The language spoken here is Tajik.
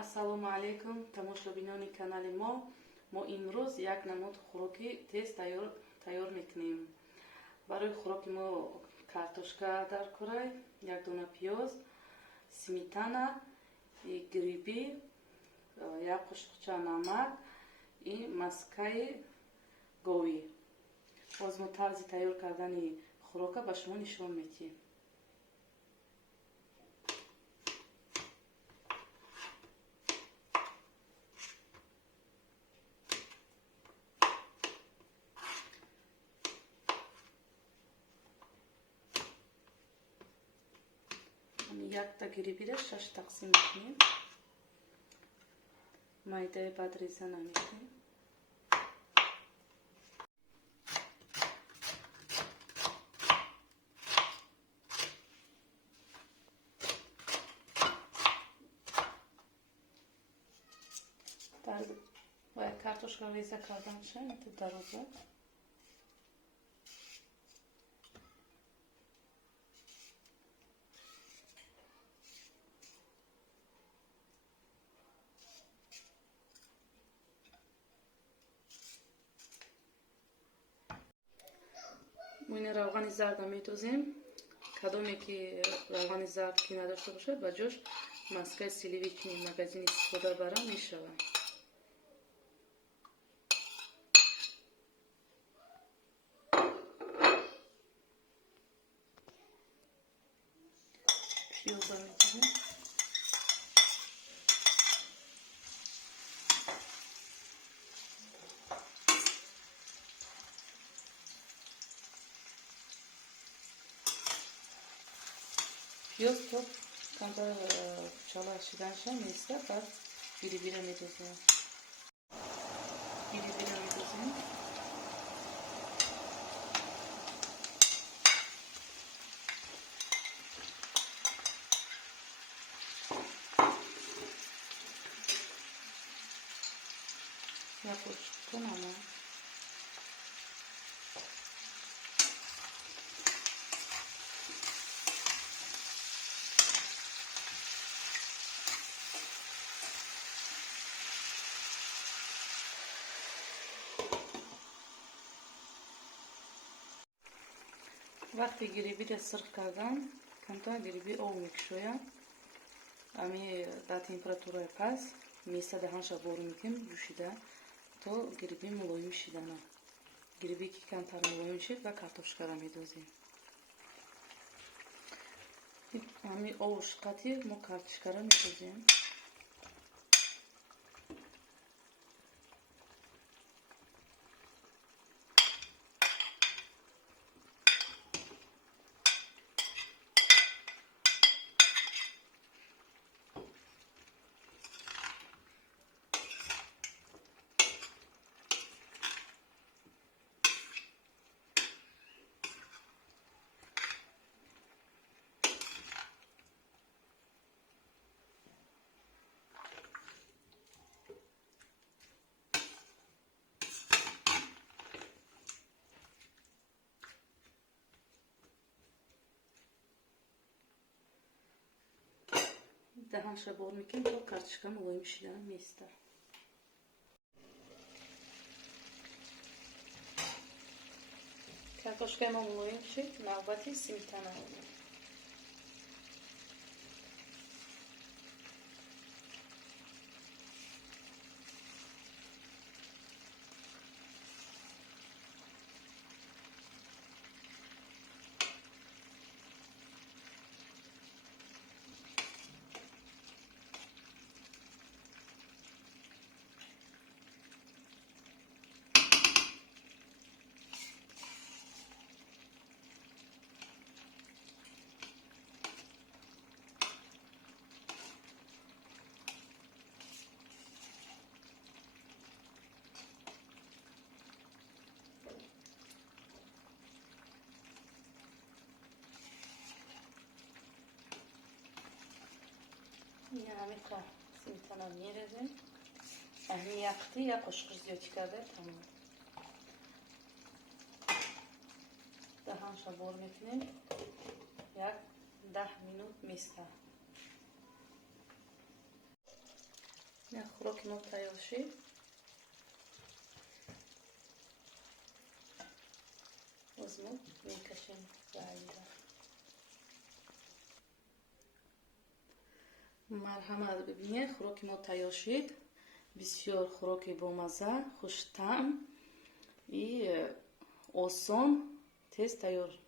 ассалому алайкум тамошобинони канали мо имрӯз як намуд хӯроки тез тайёр мекунем. Барои хӯроки мо картошка дар курай, як дона пиёз, сметана, гриби, як қушуқча намак и маскаи говӣ. Боз мо тарзи тайёр кардани хӯрока ба шумо нишон медиҳем. Якта грибиро 6 тақсим мекунем. Майдаи бадреза намекунем. Бояд картошка реза кардан шаем дароза. мо равғани зарда медозем. Кадоме ки равғани зард ки надошта бошад ба ҷош маскаи сливичный магазин истифода барам мешавад. Пиёза медозем. Пиёз то камтар чала шиданша места баъд грибиро медозем. Як қушуқча намак. вақте грибиро сирх кардам, камтар гриби об мекушоям. ами дар температураи паст меса даҳанша бор мекунем ҷӯшида то гриби мулоим шидана. Гриби ки камтар мулоим шид ва картошкаро медозем. ами обу шиқати мо картошкаро медозем. Даҳанша бор мекунем то картошка мулоим шидан места. Картошкаи мо мулоим шид, навбати сметана. Ҳамиқа сметана мерезем. Ҳами якти як қушуқча зиёдӣ карда тамом. Даҳанша бор мекунем. Як 10 минут места. خوراک ما تیار شد. باز ما میکشیم و اینجا مرحمت ببینید. خوراک ما تیار شد. بسیار خوراک با مزه، خوش طعم، آسان، تیز تیار